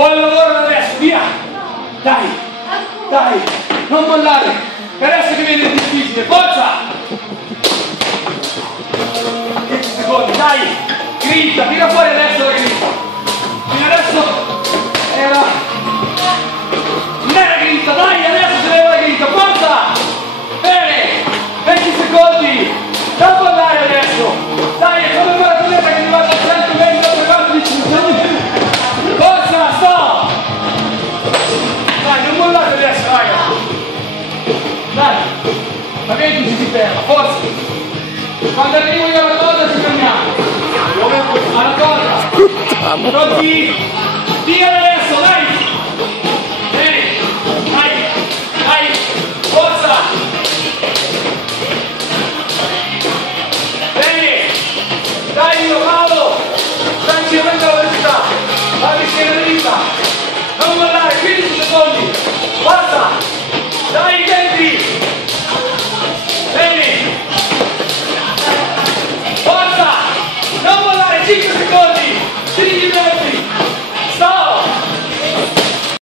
Buon lavoro adesso, via! Dai, dai, non mollare! Adesso che viene difficile, forza! 10 secondi, dai! Grinta, tira fuori adesso la grinta! Fino adesso era... non era grinta, dai, adesso si leva la grinta, forza! Bene! 20 secondi! Non mollare adesso! Dai, è come quella atleta che è arrivata a 120 dopo 14 secondi! Forza, stop! Dai, non mollate adesso, raga! Dai! Ma vedi che si ferma, forza! Quando arrivo io alla cosa ci fermiamo! Alla cosa! Pronti? Via!